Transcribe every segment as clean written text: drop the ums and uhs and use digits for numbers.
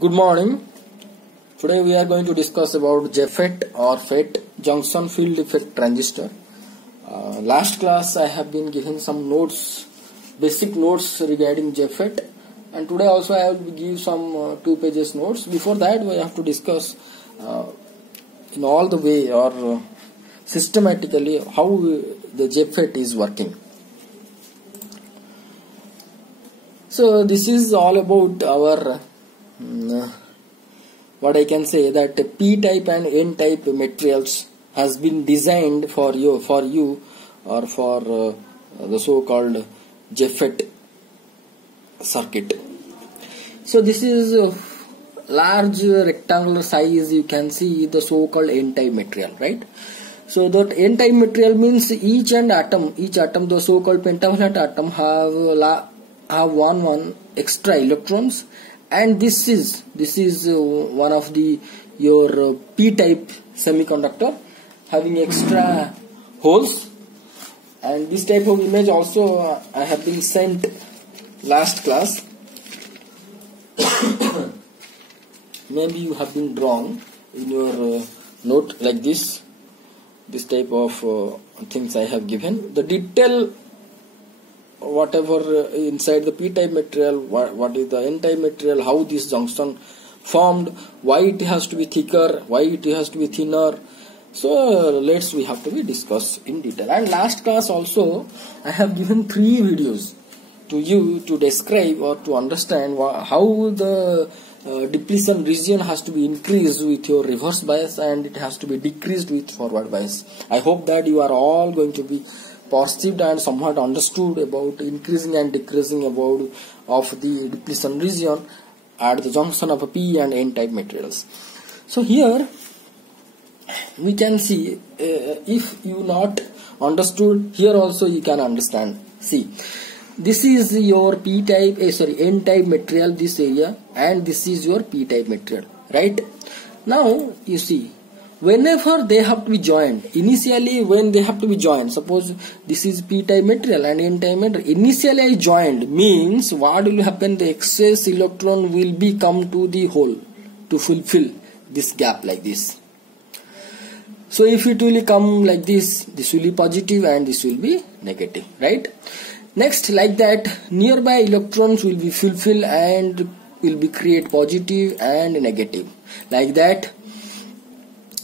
Good morning. Today we are going to discuss about JFET or FET, junction field effect transistor. Last class I have been giving some notes, basic notes regarding JFET, and today also I will give some 2 pages notes. Before that we have to discuss in all the way or systematically how the JFET is working. So this is all about our what I can say, that P-type and N-type materials has been designed for you or for the so-called JFET circuit. So this is a large rectangular size. You can see the so-called N-type material, right? So that N-type material means each atom, the so-called pentavalent atom have one extra electrons. And this is one of your P-type semiconductor having extra holes, and this type of image also I have been sent last class. Maybe you have been drawn in your note like this type of things I have given. The detail whatever inside the P-type material, what is the N-type material, how this junction formed, why it has to be thicker, why it has to be thinner. So we have to be discussed in detail. And last class also I have given 3 videos to you to describe or to understand how the depletion region has to be increased with your reverse bias and it has to be decreased with forward bias. I hope that you are all going to be perceived and somewhat understood about increasing and decreasing of the depletion region at the junction of a P and N type materials. So here we can see, if you not understood, here also you can understand. See, this is your N type material, this area, and this is your P type material, right? Now you see, whenever they have to be joined, initially when they have to be joined, suppose this is P-type material and N-type material, initially I joined means what will happen, the excess electron will be come to the hole to fulfill this gap like this. So if it will come like this will be positive and this will be negative, right? Next, like that, nearby electrons will be fulfilled and will be create positive and negative, like that.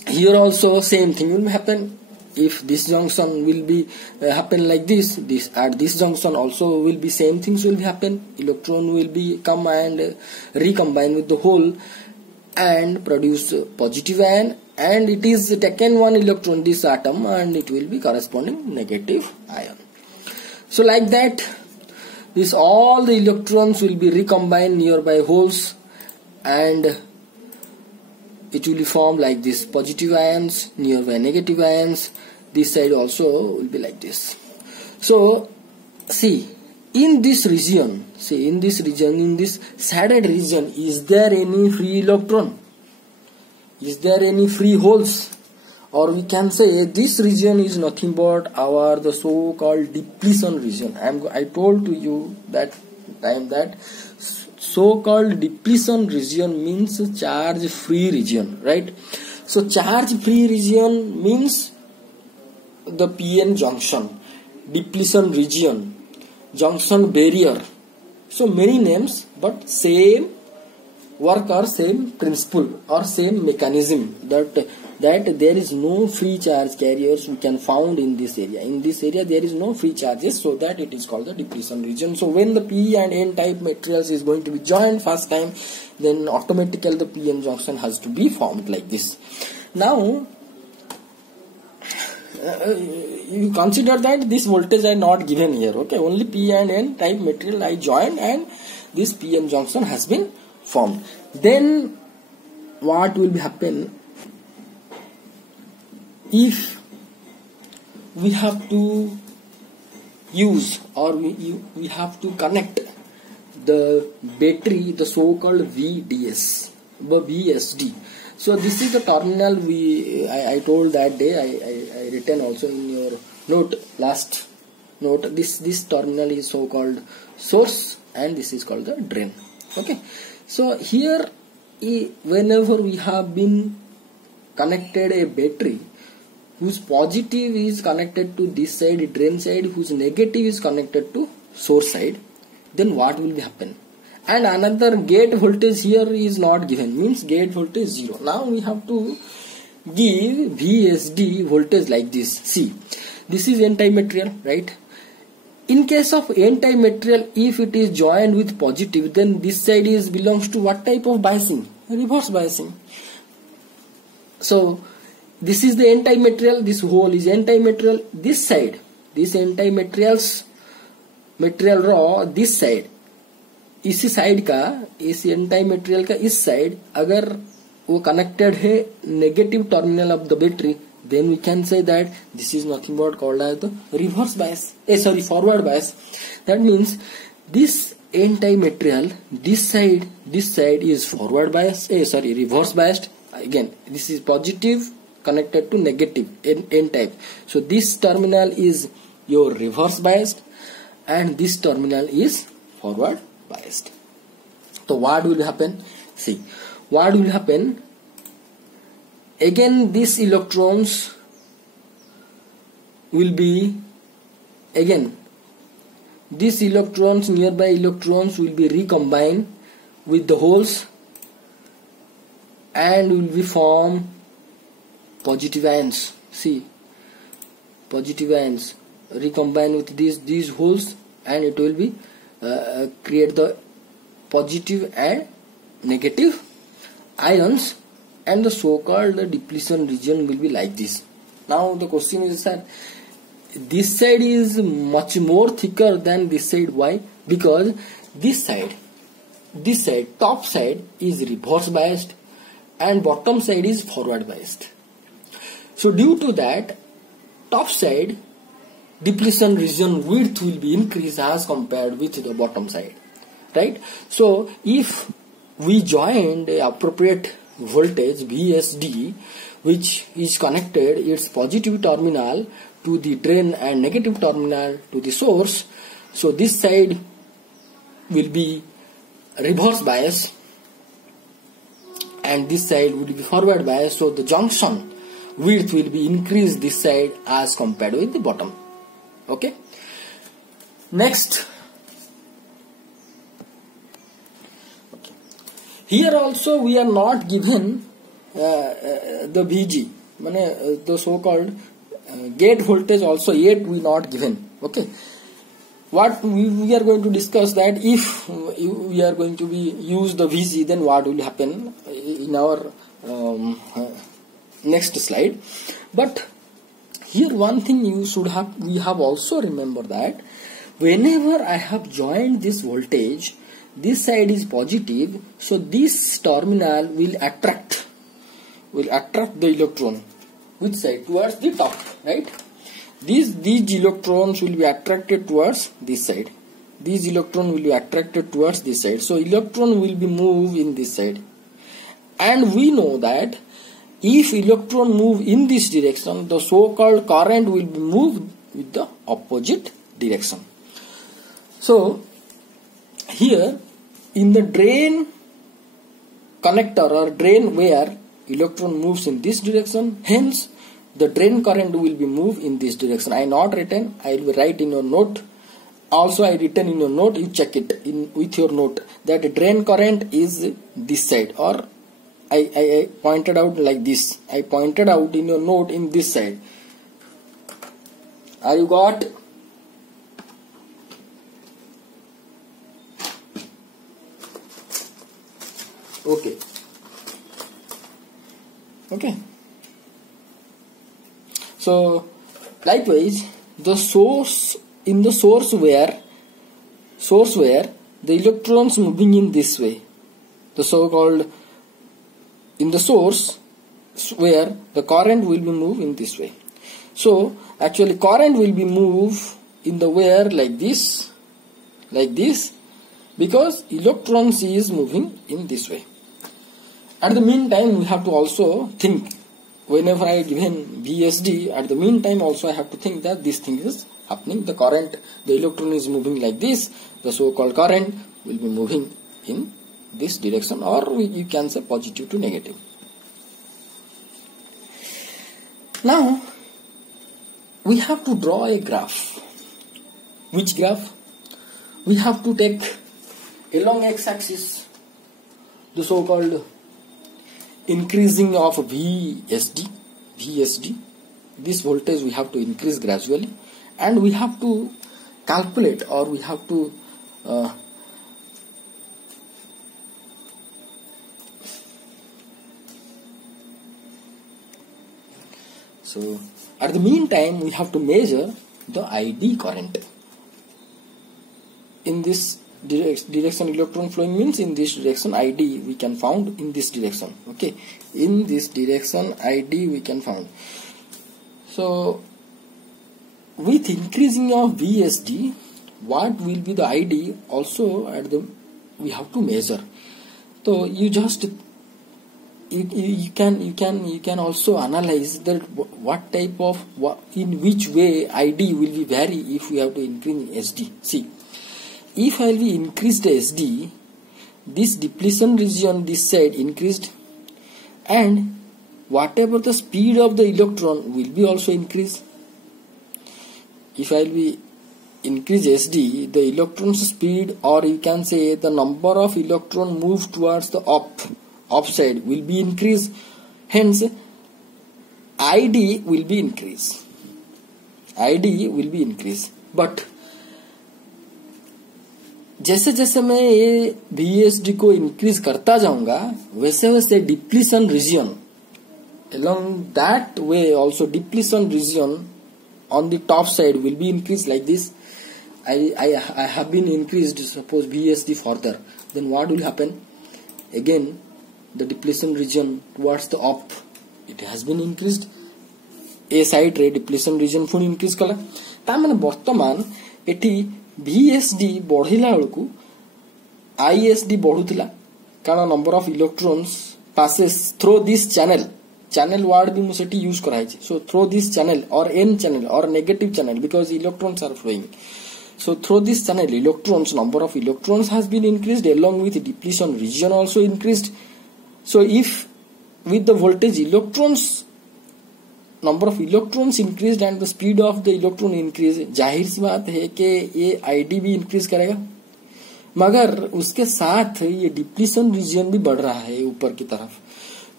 Here also same thing will happen. If this junction will be happen like this at this junction also will be same things will happen. Electron will be come and recombine with the hole and produce positive ion, and it is taken one electron this atom and it will be corresponding negative ion. So like that, this all the electrons will be recombined nearby holes and it will be formed like this, positive ions nearby negative ions. This side also will be like this. So see, in this region, in this shaded region, is there any free electron? Is there any free holes? Or we can say this region is nothing but the so-called depletion region. I told to you that time that so-called depletion region means charge free region, right? So charge free region means the PN junction, depletion region, junction barrier. So many names but same work or same principle or same mechanism, that there is no free charge carriers we can found in this area. In this area there is no free charges, so that it is called the depletion region. So when the P and N type materials is going to be joined first time, then automatically the PN junction has to be formed like this. Now you consider that this voltage I not given here, okay? Only P and N type material I joined and this PN junction has been formed. Then what will happen? If we have to use or we have to connect the battery, the so-called VSD. So this is the terminal I told that day, I written also in your last note. This terminal is so-called source and this is called the drain. Okay, so here whenever we have been connected a battery whose positive is connected to this side, drain side, whose negative is connected to source side, then what will happen? And another gate voltage here is not given, means gate voltage 0. Now we have to give VSD voltage like this. See, this is n-type material, right? In case of n-type material, if it is joined with positive, then this side is belongs to what type of biasing? Reverse biasing. So this is the n-type material, this whole is n-type material. This side, this n-type material raw, this side, इसी side का, इस n-type material का इस side अगर वो connected है negative terminal of the battery, then we can say that this is nothing but called as the reverse bias. Forward bias. That means this n-type material, this side is forward bias. Reverse biased. Again, this is positive connected to negative n-type. So this terminal is your reverse biased, and this terminal is forward biased. So what will happen? See, what will happen? Again, these electrons will be, these electrons, nearby electrons will be recombined with the holes and will be form positive ions. See, positive ions recombine with these holes, and it will be create the positive and negative ions, and the so-called depletion region will be like this. Now the question is that this side is much more thicker than this side. Why? Because this side, top side is reverse biased and bottom side is forward biased. So due to that, top side depletion region width will be increased as compared with the bottom side, right? So if we join the appropriate voltage VSD, which is connected its positive terminal to the drain and negative terminal to the source, so this side will be reverse bias and this side will be forward bias. So the junction width will be increased this side as compared with the bottom. Okay. Next. Okay. Here also we are not given the VG, the so-called gate voltage also yet we not given. Okay. What we are going to discuss that if we are going to be use the VG, then what will happen in our next slide. But here one thing we have also remember that whenever I have joined this voltage, this side is positive, so this terminal will attract the electron. Which side? Towards the top, right? These electrons will be attracted towards this side. These electrons will be attracted towards this side. So electron will be moved in this side. And we know that if electron move in this direction, the so-called current will be moved with the opposite direction. So here in the drain connector or drain where electron moves in this direction, hence the drain current will be moved in this direction. I not written, I will write in your note. Also I written in your note, you check it in with your note that drain current is this side, or I pointed out like this. I pointed out in your note in this side. Are you got? Okay. Okay. So likewise, the source where the electrons moving in this way, the so-called in the source where the current will be moved in this way. So actually current will be moved in the where like this, because electrons is moving in this way. At the meantime, we have to also think, whenever I given VSD, at the meantime also I have to think that this thing is happening. The current, the electron is moving like this, the so-called current will be moving in this direction, or you can say positive to negative. Now we have to draw a graph. Which graph? We have to take along x-axis the so-called increasing of VSD. This voltage we have to increase gradually, and we have to calculate, or we have to so at the meantime we have to measure the ID current. In this direction electron flowing means in this direction ID we can found in this direction. Okay, in this direction ID we can found. So with increasing of VSD, what will be the ID also at the we have to measure. So you just you can also analyze that what type of in which way ID will be vary if we have to increase SD. See, if I will increase the SD, this depletion region this side increased, and whatever the speed of the electron will be also increased. If I will increase SD, the electron's speed, or you can say the number of electron move towards the upside will be increased. Hence ID will be increased. ID will be increased. But जैसे जैसे मैं ये VSD को increase करता जाऊंगा, वैसे वैसे depletion region along that way also depletion region on the top side will be increased like this. I have been increased, suppose VSD further, then what will happen? Again the depletion region towards the up, it has been increased. A side रे depletion region पुणी increase कला. ता माने वर्तमान eighty VSD बढ़िला बेलकु ISD बढ़ुतिला, कारण number of electrons passes through this channel word भी मुझे use कराई. So through this channel or n channel or negative channel, because electrons are flowing. So through this channel electrons, number of electrons has been increased, along with depletion region also increased. So if with the voltage electrons, number of electrons increased and the speed of the electron increase, जाहिर सी बात है कि ये ID भी increase करेगा, मगर उसके साथ ये डिप्लीशन रीजन भी बढ़ रहा है ऊपर की तरफ.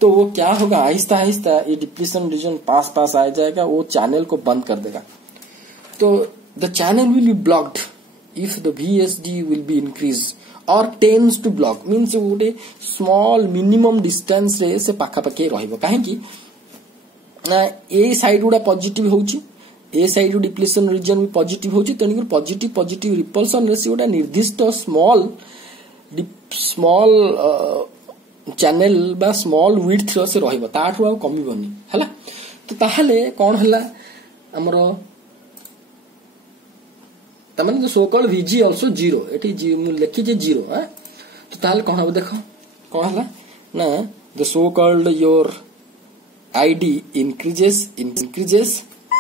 तो वो क्या होगा, आहिस्ता आहिस्ता ये डिप्लीशन रीजन पास आ जाएगा, वो चैनल को बंद कर देगा. तो the channel will be blocked if the VSD will be increased or tends to block, means गोटे small minimum distance रे से पाखापाखी रहिबो. काहेकि ए साइड गुडा पॉजिटिव होउची, ए साइड डिप्लीशन रीजन भी पॉजिटिव होउची, तेणु पॉजिटिव रिपल्सन रे से गोटा निर्दिष्ट स्मॉल चैनल बा स्मॉल विड्थ से रहिबो, ताठु आ कमिबोनी हला. तो ताहले कोन हला हमरो तमन जो so called VG also 0, eighty मु लिखि जे 0. तो ताहले कोन हो देखो कोन हला ना, the so called your ID increases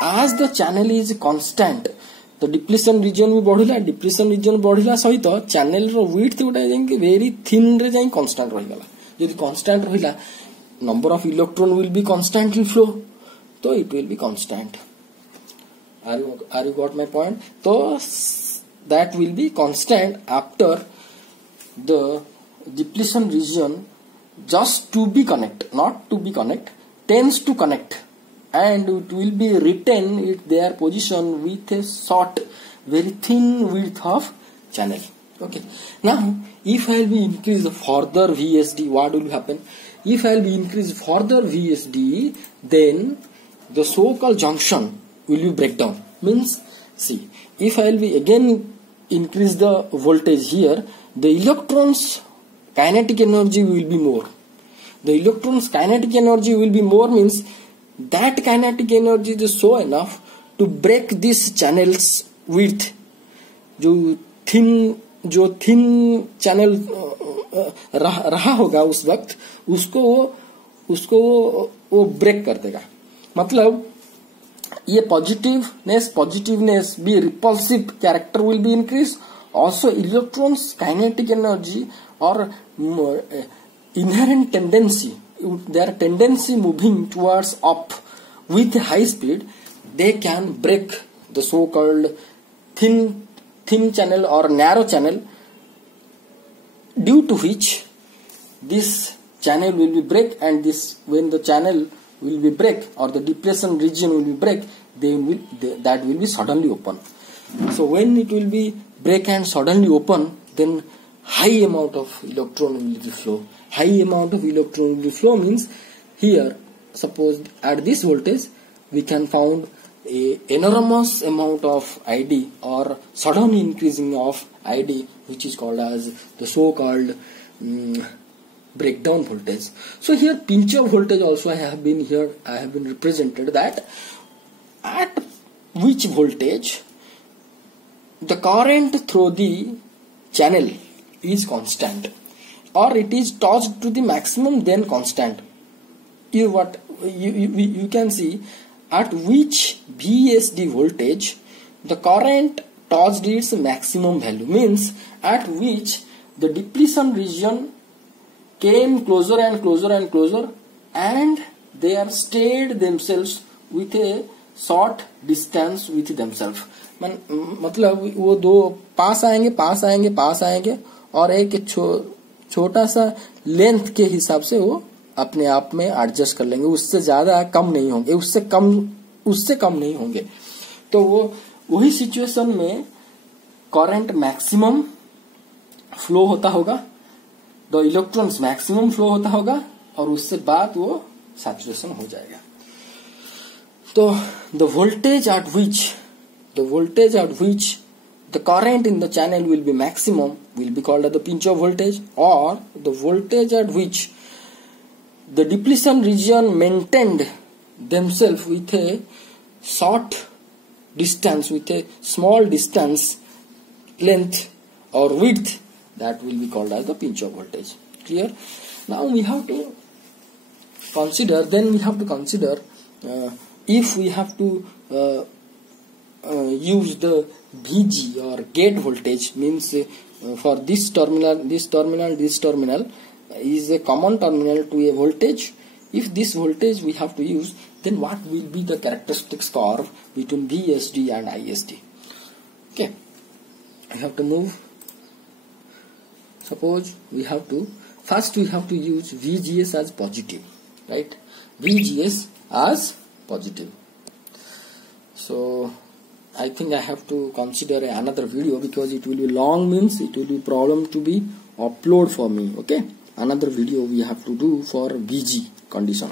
as the channel is constant. तो डिप्लीशन रीजन भी बढ़िला, डिप्लीशन रीजन बढ़िला सहित चैनल रो विड्थ गोटा जाई वेरी थिन रे जाई कांस्टेंट रहिगला. यदि कांस्टेंट रहिला, number of electron will be constantly flow, तो it will be constant. Are you got my point? So that will be constant after the depletion region just to be connect, not to be connect, tends to connect, and it will be retain at their position with a short, very thin width of channel. Okay. Now, if I will be increase further VSD, what will happen? If I will be increase further VSD, then the so-called junction will be breakdown. Means, see, if I will be again increase the voltage here, the electrons kinetic energy will be more. The electrons kinetic energy will be more means that kinetic energy is so enough to break this channel's width. जो thin channel रहा होगा उस वक्त, उसको वो break कर देगा. मतलब ये positiveness be repulsive character will be increased. Also electrons kinetic energy or inherent tendency, their tendency moving towards up with high speed, they can break the so-called thin channel or narrow channel, due to which this channel will be break, and this, when the channel will be break or the depletion region will be break, that will be suddenly open. So when it will be break and suddenly open, then high amount of electron will be flow. High amount of electron will be flow means, here suppose at this voltage we can found a enormous amount of ID or sudden increasing of ID, which is called as the so-called breakdown voltage. So here pinch-off voltage also I have been represented, that at which voltage the current through the channel is constant, or it is touched to the maximum then constant. You can see at which VSD voltage the current touched its maximum value, means at which the depletion region came closer and closer and closer, and they are stayed themselves with a short distance with themselves. मतलब वो दो पास आएंगे और एक छोटा सा length के हिसाब से वो अपने आप में एडजस्ट कर लेंगे, उससे ज्यादा कम नहीं होंगे, उससे कम नहीं होंगे। तो वो वही सिचुएशन में करंट मैक्सिमम फ्लो होता होगा, द इलेक्ट्रॉन्स मैक्सिमम फ्लो होता होगा, और उससे बाद वो सैचुरेशन हो जाएगा। तो the voltage at which the current in the channel will be maximum will be called as the pinch-off voltage, or the voltage at which the depletion region maintained themselves with a short distance, with a small distance length or width, that will be called as the pinch-off voltage. Clear? Now we have to consider, if we have to use the VG or gate voltage, means for this terminal is a common terminal to a voltage. If this voltage we have to use, then what will be the characteristics curve between VSD and ISD? Okay, I have to move. Suppose first we have to use VGS as positive, right? VGS as positive. So I think I have to consider another video, because it will be long, means it will be problem to be upload for me. Okay, another video we have to do for VG condition.